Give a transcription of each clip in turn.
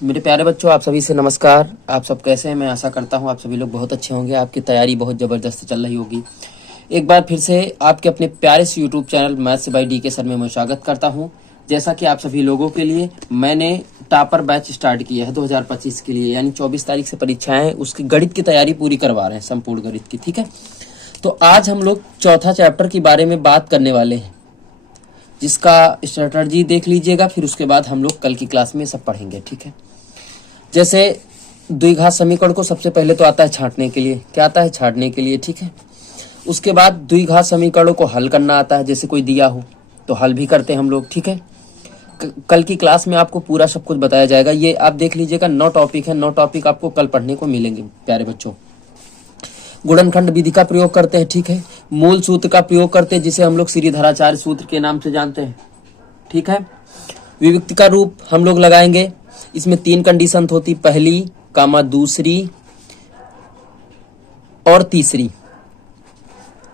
मेरे प्यारे बच्चों, आप सभी से नमस्कार। आप सब कैसे हैं? मैं आशा करता हूं आप सभी लोग बहुत अच्छे होंगे। आपकी तैयारी बहुत ज़बरदस्त चल रही होगी। एक बार फिर से आपके अपने प्यारे से YouTube channel maths by D के सर में मैं स्वागत करता हूं। जैसा कि आप सभी लोगों के लिए मैंने टॉपर बैच स्टार्ट किया है 2025 के लिए, यानी 24 तारीख से परीक्षाएं हैं, उसकी गणित की तैयारी पूरी करवा रहे हैं, संपूर्ण गणित की। ठीक है, तो आज हम लोग चौथा चैप्टर के बारे में बात करने वाले हैं, जिसका स्ट्रेटजी देख लीजिएगा। फिर उसके बाद हम लोग कल की क्लास में सब पढ़ेंगे। ठीक है, जैसे द्विघात समीकरण को सबसे पहले तो आता है छांटने के लिए। क्या आता है? छांटने के लिए। ठीक है, उसके बाद द्विघात समीकरणों को हल करना आता है। जैसे कोई दिया हो तो हल भी करते हैं हम लोग। ठीक है, कल की क्लास में आपको पूरा सब कुछ बताया जाएगा। ये आप देख लीजिएगा, 9 टॉपिक है। 9 टॉपिक आपको कल पढ़ने को मिलेंगे प्यारे बच्चों। गुणनखंड विधि का प्रयोग करते हैं। ठीक है, मूल सूत्र का प्रयोग करते हैं, जिसे हम लोग श्रीधराचार्य सूत्र के नाम से जानते हैं। ठीक है, विविक्ति का रूप हम लोग लगाएंगे। इसमें 3 कंडीशन होती, पहली कामा दूसरी और तीसरी।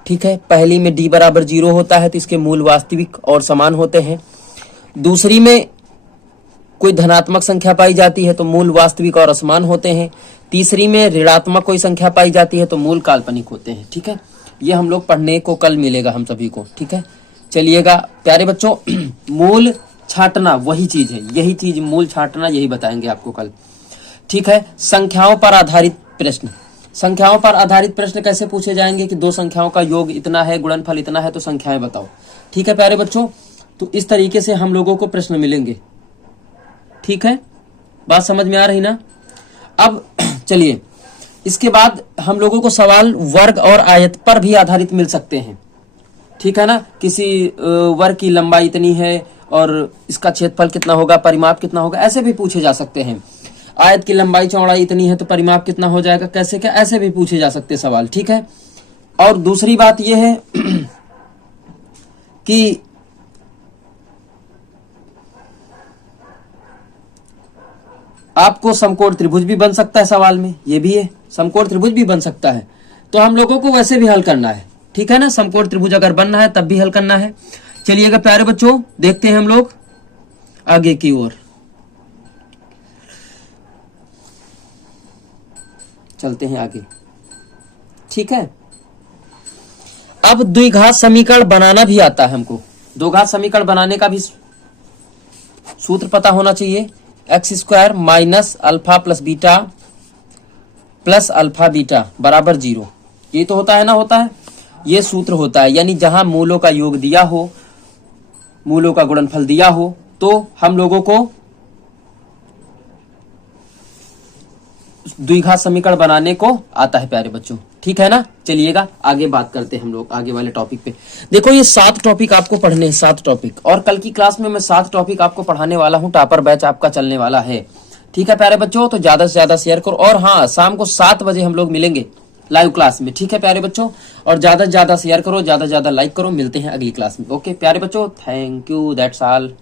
ठीक है, पहली में d बराबर 0 होता है तो इसके मूल वास्तविक और समान होते हैं। दूसरी में कोई धनात्मक संख्या पाई जाती है तो मूल वास्तविक और असमान होते हैं। तीसरी में ऋणात्मक कोई संख्या पाई जाती है तो मूल काल्पनिक होते हैं। ठीक है, ये हम लोग पढ़ने को कल मिलेगा हम सभी को। ठीक है, चलिएगा प्यारे बच्चों, मूल छांटना वही चीज है, यही चीज मूल छांटना, यही बताएंगे आपको कल। ठीक है, संख्याओं पर आधारित प्रश्न। संख्याओं पर आधारित प्रश्न कैसे पूछे जाएंगे कि दो संख्याओं का योग इतना है, गुणनफल इतना है, तो संख्याएं बताओ। ठीक है प्यारे बच्चों, तो इस तरीके से हम लोगों को प्रश्न मिलेंगे। ठीक है, बात समझ में आ रही ना? अब चलिए, इसके बाद हम लोगों को सवाल वर्ग और आयत पर भी आधारित मिल सकते हैं। ठीक है ना, किसी वर्ग की लंबाई इतनी है और इसका क्षेत्रफल कितना होगा, परिमाप कितना होगा, ऐसे भी पूछे जा सकते हैं। आयत की लंबाई चौड़ाई इतनी है तो परिमाप कितना हो जाएगा, कैसे क्या, ऐसे भी पूछे जा सकते सवाल। ठीक है, और दूसरी बात यह है कि आपको समकोण त्रिभुज भी बन सकता है सवाल में, ये भी है, समकोण त्रिभुज भी बन सकता है, तो हम लोगों को वैसे भी हल करना है। ठीक है ना, समकोण त्रिभुज अगर बनना है तब भी हल करना है। चलिएगा प्यारे बच्चों, देखते हैं हम लोग आगे की ओर चलते हैं आगे। ठीक है, अब द्विघात समीकरण बनाना भी आता है हमको। द्विघात समीकरण बनाने का भी सूत्र पता होना चाहिए। x² minus alpha plus beta plus alpha beta बराबर 0, ये तो होता है ना, होता है, ये सूत्र होता है। यानी जहां मूलों का योग दिया हो, मूलों का गुणनफल दिया हो, तो हम लोगों को द्विघात समीकरण बनाने को आता है प्यारे बच्चों। ठीक है ना, चलिएगा आगे बात करते हैं हम लोग आगे वाले टॉपिक पे। देखो, ये 7 टॉपिक आपको पढ़ने हैं, 7 टॉपिक, और कल की क्लास में मैं 7 टॉपिक आपको पढ़ाने वाला हूं। टॉपर बैच आपका चलने वाला है। ठीक है प्यारे बच्चों, तो ज्यादा से ज्यादा शेयर करो। और हाँ, शाम को 7 बजे हम लोग मिलेंगे लाइव क्लास में। ठीक है प्यारे बच्चों, और ज्यादा से ज्यादा शेयर करो, ज्यादा से ज्यादा लाइक करो। मिलते हैं अगली क्लास में। ओके प्यारे बच्चों, थैंक यू, दैट्स ऑल।